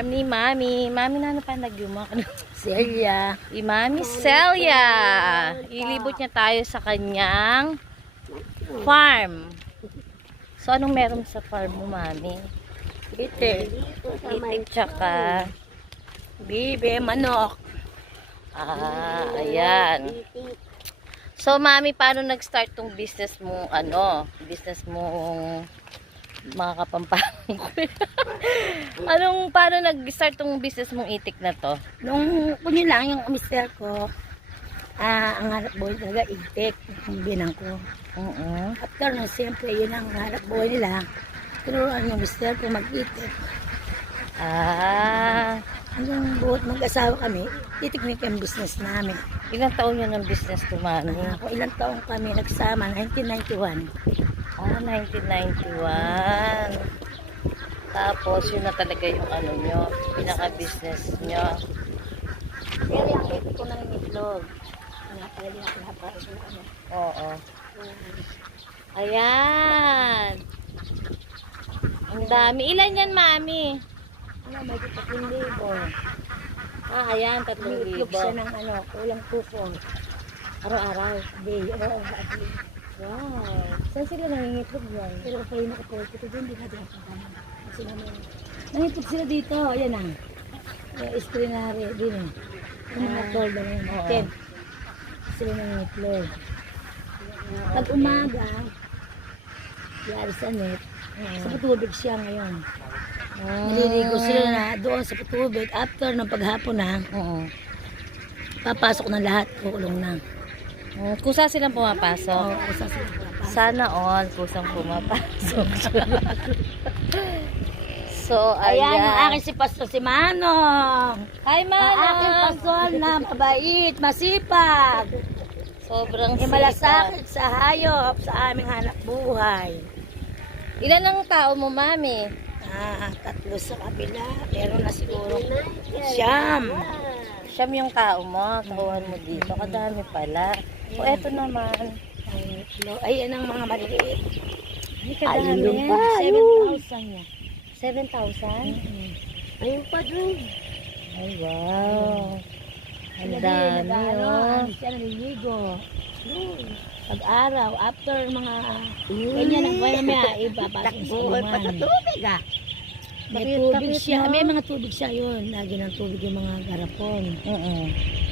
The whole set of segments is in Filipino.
farm ni Mami. Mami na ano pa nagyumak? Celia. Si Mami Celia. Ilibot niya tayo sa kanyang farm. So, anong meron sa farm mo, Mami? Bitter. Itik tsaka... Bibe, manok. Ah, ayan. So, Mami, paano nag-start tong business mo, ano, business mong mga kapampang Anong, paano nag-start tong business mong itik na to? Nung kunyo lang yung mister ko, ah, ang hanap buhay talaga itik, yung binang ko. Oo. After nun, siyempre, yun ang hanap buhay nila. Tinuruan yung mister ko mag-itik. Ah, Hanggang buhat mag-asawa kami, titiknik yung business namin. ilang taon yun ang business Mami? Ako ilang taong kami nagsama, 1991. Ah, 1991. Tapos, yun na talaga yung ano nyo, pinaka-business nyo. Pero yung itik ko itlog. Talaga yung sa ano. Oo. Ayan. Ang dami. Ilan yan, Mami? Ano, may tatlong libo. Ah, ayan, tatlong May itlog siya ng ano, kulang tufo. Araw-araw. Day, oo, adi. Wow. Saan sila nangingitlog yan? Pero pa yung nakapost ko doon, di na din ako kami. Kasi naman, nangipot sila dito, ayan ang. Yung screenary, din eh. Yung mga Ah, gold na yun, ten. Sila nangitlog. Pag umaga, yari sa net, sa patubig siya ngayon. Naliligo sila na doon sa patubig. After ng paghapon na, Oo. papasok na lahat, kukulong na. Mm, Kusa silang pumapasok. Oo, kusa sila papasok. Sana all kusang pumapasok. so, Ayan, ayan. yung aking si Pastor si Manong. Hi, Ang aking Manong! pastor na mabait, masipag. Sobrang May sipag. malasakit sa hayop, sa aming hanap buhay. Ilan ang tao mo, Mami? Ah, tatlo sa kabila. Meron na siguro siyam. Siyam yung tao mo. Takuhan mo dito. Kadami pala. O, eto naman. Ay, yan ang mga maliliit. Ay, Ayun kadami. pa, 7,000 niya. 7,000? Ayun pa doon. Ay, wow. Ang dami, oh. ano siya naliligo. Pag-araw, after mga ganyan ang buhay namin, ipapasok sa kulungan. ah. May Kapit- tubig kapit, siya. no? May mga tubig siya yun. Lagi ng tubig yung mga garapon. Oo.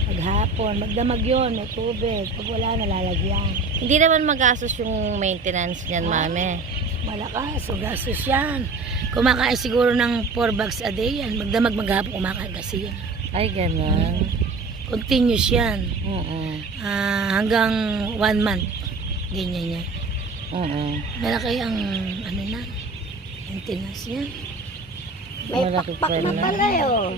Paghapon, magdamag yun, may tubig. Pag wala, nalalagyan. Hindi naman magastos yung maintenance niyan, Mami. Malakas, so gastos yan. Kumakain siguro ng 4 bags a day yan. Magdamag maghapon, kumakain kasi yan. Ay, ganun. Continuous yan. Oo. Ah, hanggang 1 month. Ganyan yan. Oo. Malaki ang, ano na, maintenance yan. May Malaki pakpak na pala. eh, oh.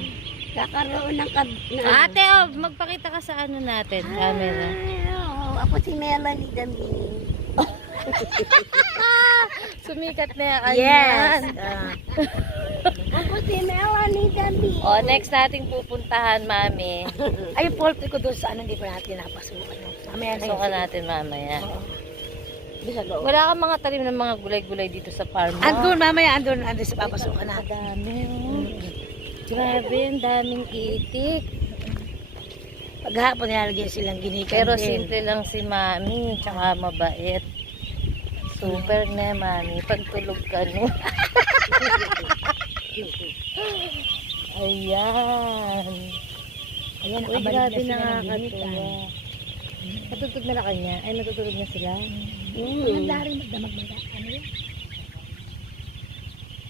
Kakaroon ng kab... Na, Ate, oh, magpakita ka sa ano natin, camera. Oh, ako si Melanie Dambini. Sumikat na yan. Yes. Ah, Ako si Melanie Dambini. O, next nating pupuntahan, Mami. ay, poultry ko doon sa ano, hindi pa natin napasukan. Mamaya na Suka natin mamaya. Oo. Loob. Wala kang mga talim ng mga gulay-gulay dito sa farm mo. Andun, mamaya, andun, andun sa papasukan natin. Dami, oh. Grabe, ang daming itik. Paghapon nilalagyan silang ginikan Pero din. simple lang si Mami, tsaka mabait. Super na, Mami. Pagtulog ka, no? Ayan. Ayan, Uy, nakabalik grabe na sila ng ginikan. Natutulog na na kanya? Ay, natutulog na sila? Mm. Maganda rin magdamag mag ano yan?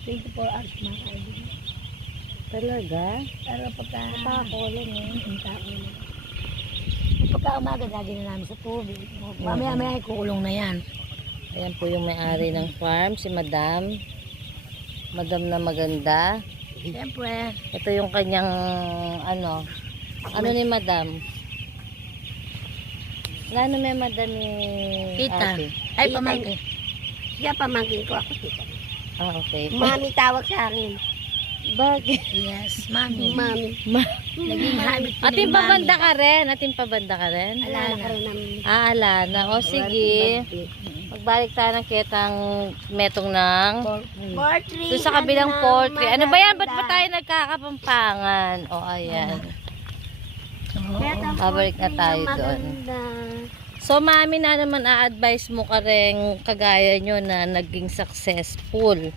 24 hours kumakain din. Talaga? Pero pagka... Nakakulo, no? Ang tao na. Pagka umaga, lagi na namin sa tubig. Mamaya maya kukulong na yan. Ayan po yung may-ari ng farm, si Madam. Madam na maganda. Siyempre, Ito yung kanyang, ano, ano ni Madam? Ano may Madam ni Kita. ate? ay Tita. pamangkin. Siya pamangkin ko ako tita. Ah, okay. Mami tawag sa akin. Bakit? Yes, mami. Mami. Naging habit ko Ating ng mami. pabanda ka rin? Ating pabanda ka rin? Alala ka rin ng... Ah, Alana. O, sige. Magbalik tayo ng kitang metong ng Poultry. doon sa kabilang poultry. Ano ba yan? Ba't ba tayo nagkakapampangan? O, ayan. Babalik na tayo doon. So, mami na naman a-advise mo ka rin kagaya nyo na naging successful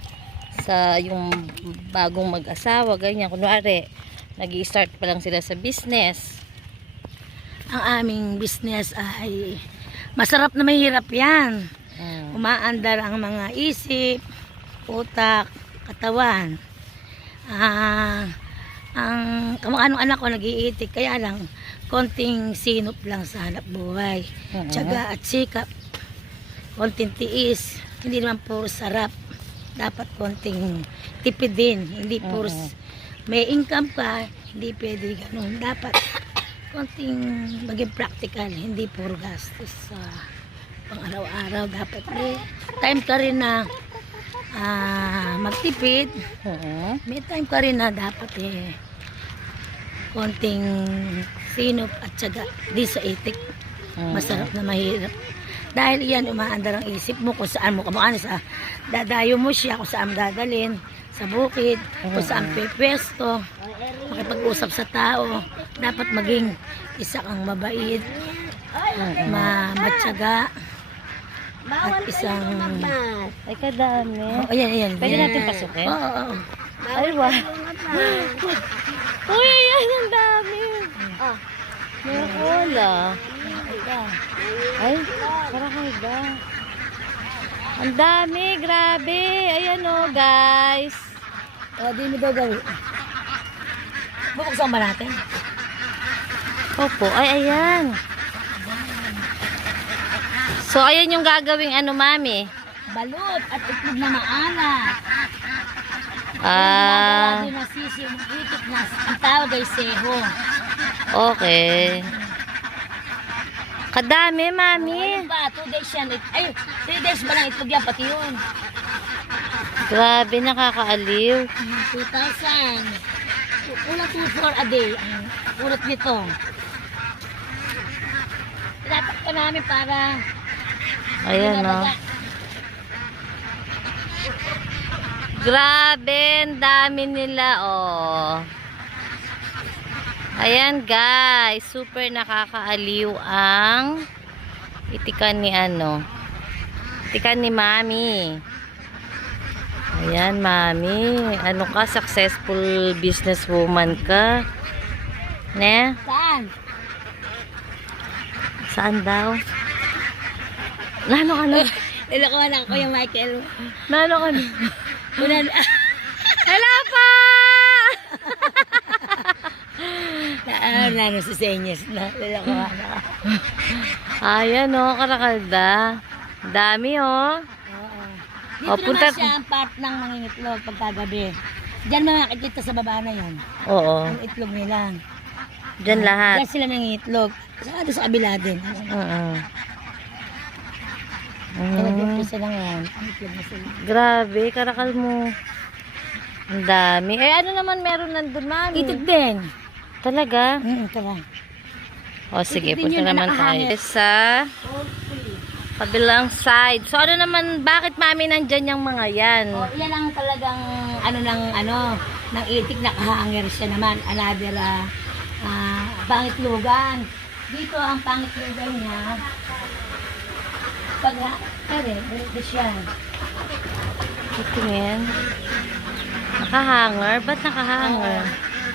sa yung bagong mag-asawa, ganyan. Kunwari, nag start pa lang sila sa business. Ang aming business ay masarap na mahirap yan. Mm. Umaandar ang mga isip, utak, katawan. Ah, ang kamukha ng anak ko nag-iitik, kaya lang konting sinop lang sa hanap buhay. Mhm. Tiyaga at sikap. Konting tiis. Hindi naman puro sarap. Dapat konting tipid din. Hindi puro Mhm. s- may income ka, hindi pwede ganun. Dapat konting maging practical, hindi puro gastos sa pang araw-araw. Dapat may time ka rin na ah, magtipid. Mhm. May time ka rin na dapat eh konting sinop at syaga di sa itik. Mhm. Masarap na mahirap. Dahil iyan umaandar ang isip mo kung saan mo kamukaan sa dadayo mo siya kung saan dadalhin sa bukid, kung saan pepwesto, makipag-usap sa tao. Dapat maging isa kang mabait, ma matyaga, at isang... Ay, kadami. Oh, ayan, ayan. Pwede natin pasukin? Oo, oo, oo. Ay, wow. Uy, ayan, ang dami. Ah, may cola. Ay, parang ba? Ang dami, grabe. Ayan o, guys. O, di mo daw gawin. Bubuksan ba natin? Opo, ay, ayan. So, ayan yung gagawing ano, mami. Balot at itlog na maalat. Ah, Ginagawa din na sisi, yung itik na ang tawag ay seho. okay. Kadami, mami. Ayun ba, two days yan. Ay, three days ba lang itlog yan, pati yun. Grabe, nakakaaliw. Mm, 2,000. Kulang 2,4 a day. Ang Kulot nito. Tinatak pa namin para Ayan, no. Grabe, dami nila, oh. Ayan, guys. Super nakakaaliw ang itikan ni ano. Itikan ni Mami. Ayan, Mami. Ano ka? Successful businesswoman ka. Ne? Saan? Saan daw? Nano ka na? Nilakuan ako yung Michael. Nano ka na? Una, Hello pa! na, ano na, ano, si Senyes na. Nilakuan ako. Ayan oh, karakalda. Dami oh. Oo. Dito Oh, punta- naman siya ang part ng mangingitlog pagkagabi. Diyan mga makikita sa baba na yan. Oo. Ang itlog nila. Diyan lahat. Diyan sila nangingitlog. Saka doon sa kabila din. Oo. Kaya Mm, nag-umpisa lang yan. Ang itlog na sila. grabe, karakal mo. Ang dami. Eh, ano naman meron nandun, mami? Itik din. Talaga? Mm, tara. O, sige, punta naman tayo. Sa kabilang side. So, ano naman, bakit mami nandyan yung mga yan? Oh, yan ang talagang ano ng ano ng itik na kahanger siya naman. Another uh, ah, pangitlugan. Dito ang pangitlugan niya. Pag kare, ganito siya. Tingin. Nakahanger? Ba't nakahanger?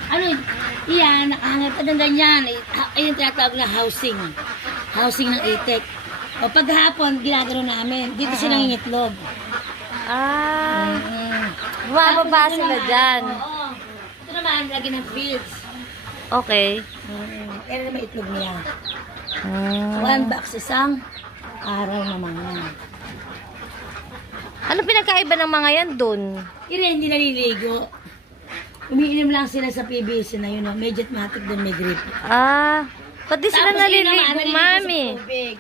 Ano yun? Iyan, nakahanger pa ng ganyan. Eh, Ayun tinatawag na housing. Housing ng itik. O paghapon, ginagano namin. Dito siya nangingitlog. Ah, Mm. bumababa ito sila dyan. Oo. Ito naman, lagi ng fields. Okay. Mm. Yan naman itlog niya. Mm. One box isang araw naman yan. Ano pinagkaiba ng mga yan dun? Ire, hindi naliligo. Umiinom lang sila sa PBS na yun. No? Medyo matic doon may grip. Ah, pati sila Tapos yun naman, naliligo, naliligo mami. Sa tubig.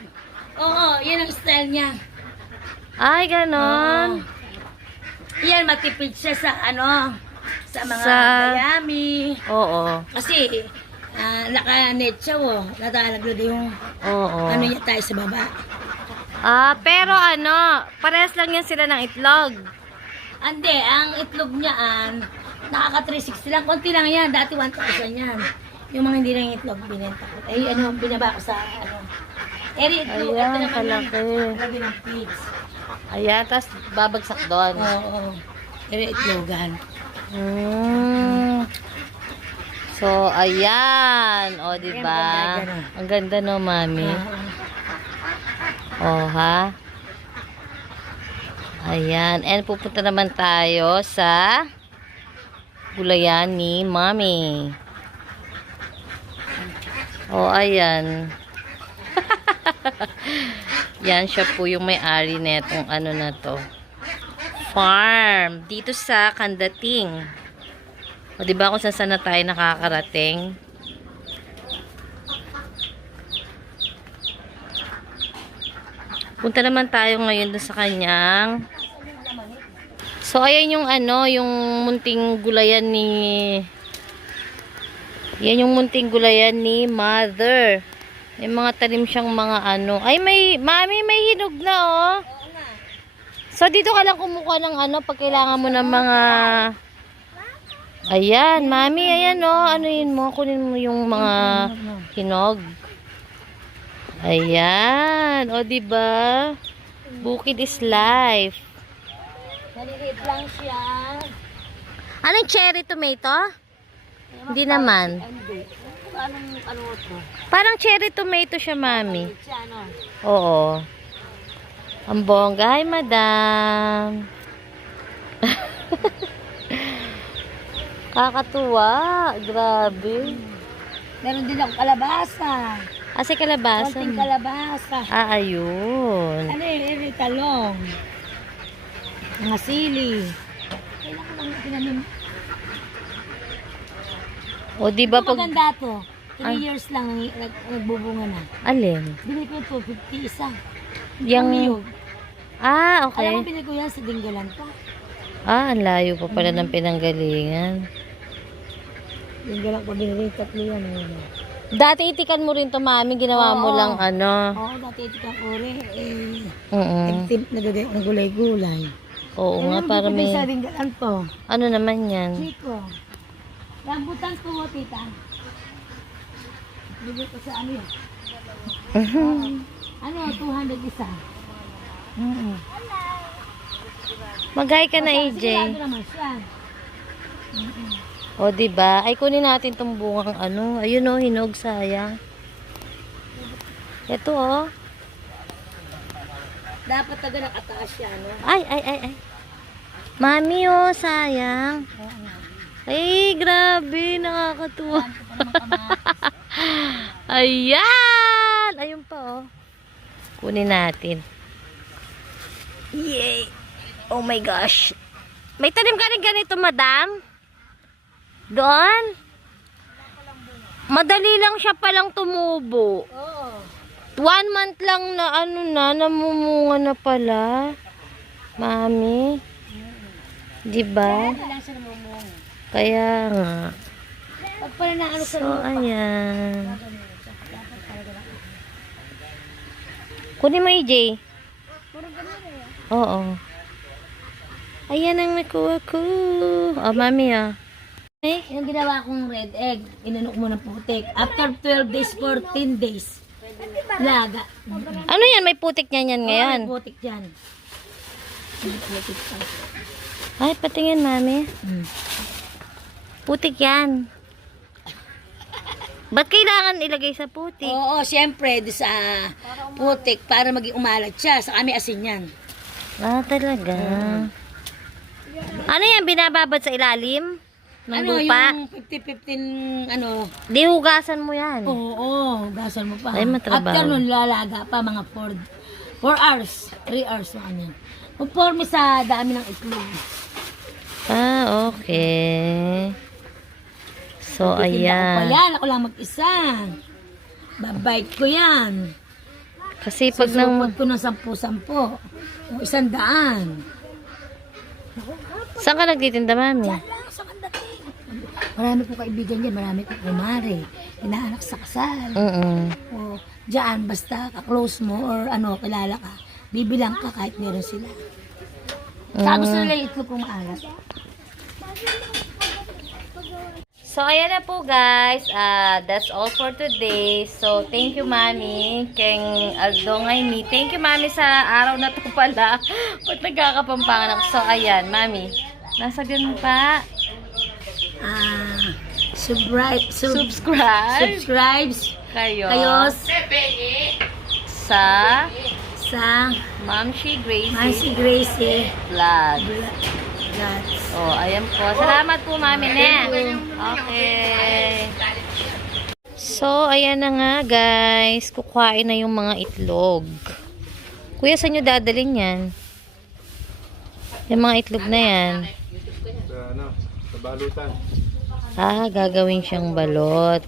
Oo, yan ang style niya. Ay, ganon. Yan, matipid siya sa ano, sa mga Sa- dayami. Oo. Kasi, ah, naka-net siya, oh. Natalagod yung Oo. ano niya tayo sa baba. Ah, pero ano, parehas lang yan sila ng itlog. Ande, ang itlog niyaan, nakaka 360 lang. Konti lang yan. Dati 1,000 yan. Yung mga hindi lang itlog, binenta ko. Ay, ano, binaba ko sa, ano. Eri itlog, ito Ayan, naman kalaki. ng pigs. Ayan, tapos babagsak doon. Oo, oo. Eri itlogan. Mm. So, ayan. O, di ba? Ayan, ganda, Ang ganda no, mami. Oo. O, ha? Ayan. And pupunta naman tayo sa gulayan ni mami. O, ayan. Yan, siya po yung may-ari netong ano na to. Farm. Dito sa Kandating. O, di ba kung saan na tayo nakakarating? Punta naman tayo ngayon doon sa kanyang So ayan yung ano, yung munting gulayan ni Yan yung munting gulayan ni mother. May mga talim siyang mga ano. Ay may, mami may hinog na oh. So dito ka lang kumukuha ng ano pag kailangan mo ng mga Ayan, mami, ayan oh. Ano yun mo? Kunin mo yung mga hinog. Ayan. O, di ba? Bukid is life. Maliliit lang siya. Anong cherry tomato? Hindi naman. Anong, ano ito? Parang cherry tomato siya, mami. Ano? Oo. Ang bongga. Hi, madam. Kakatuwa. Grabe. Meron din ako kalabasa. Asa kalabasa? Konting kalabasa. Ah, ayun. Ano yun? Eri talong. Mga sili. Kailangan lang tinanim. O, di ba Ito pag... maganda to. 3 Ay. years lang nag, nag- nagbubunga na. Alin? Bili ko ito, 50 isa. Yung... Yung... Ah, Alam okay. mo, bili ko yan sa Dinggalan pa. Ah, ang layo pa pala ng pinanggalingan. Dinggalan pa binili, tatlo yan. Ayun. Dati itikan mo rin to, mami. Ginawa mo Oo. lang ano. Oo, dati ito kang uri. Eh, Oo. nagtip na gagay ng gulay-gulay. Oo nga, para ko may... Sa Dinggalan to. Ano naman yan? Chico. Rambutan to, tita. Bili ko sa ano yun. Ano, 200 isa. Mm Mag-hi ka na, AJ. Sigurado naman siya. O, di ba? Ay, kunin natin tong bungang ano. Ayun o, hinog, sayang. Ito oh. Dapat taga nakataas siya, no? Ay, ay, ay, ay. Mami oh, sayang. Ay, grabe, nakakatuwa. Ayan! Ayun pa, oh. Kunin natin. Yay! Oh my gosh. May tanim ka rin ganito, madam? Doon? Madali lang siya palang tumubo. Oo. One month lang na ano na, namumunga na pala. Mami. Di ba? Kaya nga. Pag pala na ano sa So, ayan. Kunin mo, EJ. Oo. Ayan ang nakuha ko. Oh, mami, ah. Eh, yung ginawa kong red egg, inanok mo ng putik. After 12 days, 14 days. Laga. Ano yan? May putik niyan yan ngayon. May putik yan. May putik pa. Ay, patingin, mami. Hmm. Putik yan. Ba't kailangan ilagay sa putik? Oo, siyempre, di sa putik, para maging umalat siya. Sa kami asin yan. Ah, talaga. Ano yan? Binababad sa ilalim? Ng ano, lupa? yung 50-15, ano, Di hugasan mo yan. oo, gasan mo pa. Ay, matrabaho. After nun, lalaga pa mga 4 4 hours, 3 hours na kanyan. Conforme sa dami ng itlog. Ah, okay. So, Titinda ko pa ayan. yan, ako lang mag-isa. Babike ko yan. Kasi pag nang... Susupot ko ng sampu-sampu. O isang daan. Saan ka nagtitinda, mami? Yan lang. Marami ko kaibigan dyan, marami ko kumari. Inaanak sa kasal. Mm O, dyan, basta ka-close mo or ano, kilala ka. bibilang ka kahit meron sila. Saka gusto Mm. nila itlog kung maalat. So, ayan na po guys. Ah, that's all for today. So, thank you mami. Keng Aldongay ni. Thank you mami sa araw na to pala. Ba't nagkakapampangan ako? So, ayan mami. Nasa ganun pa. Ah, subscribe, sub, Subscribe subscribe kayo, kayo sa sa Ma'am She Gracie Nancy Gracie Vlog. Vlog. Oh, ayan po. Salamat po, Mami Ne. Okay. So, ayan na nga, guys. Kukuhain na yung mga itlog. Kuya, saan nyo dadalhin yan? Yung mga itlog na yan. Sa ano, sa balutan. Ah, gagawin siyang balot.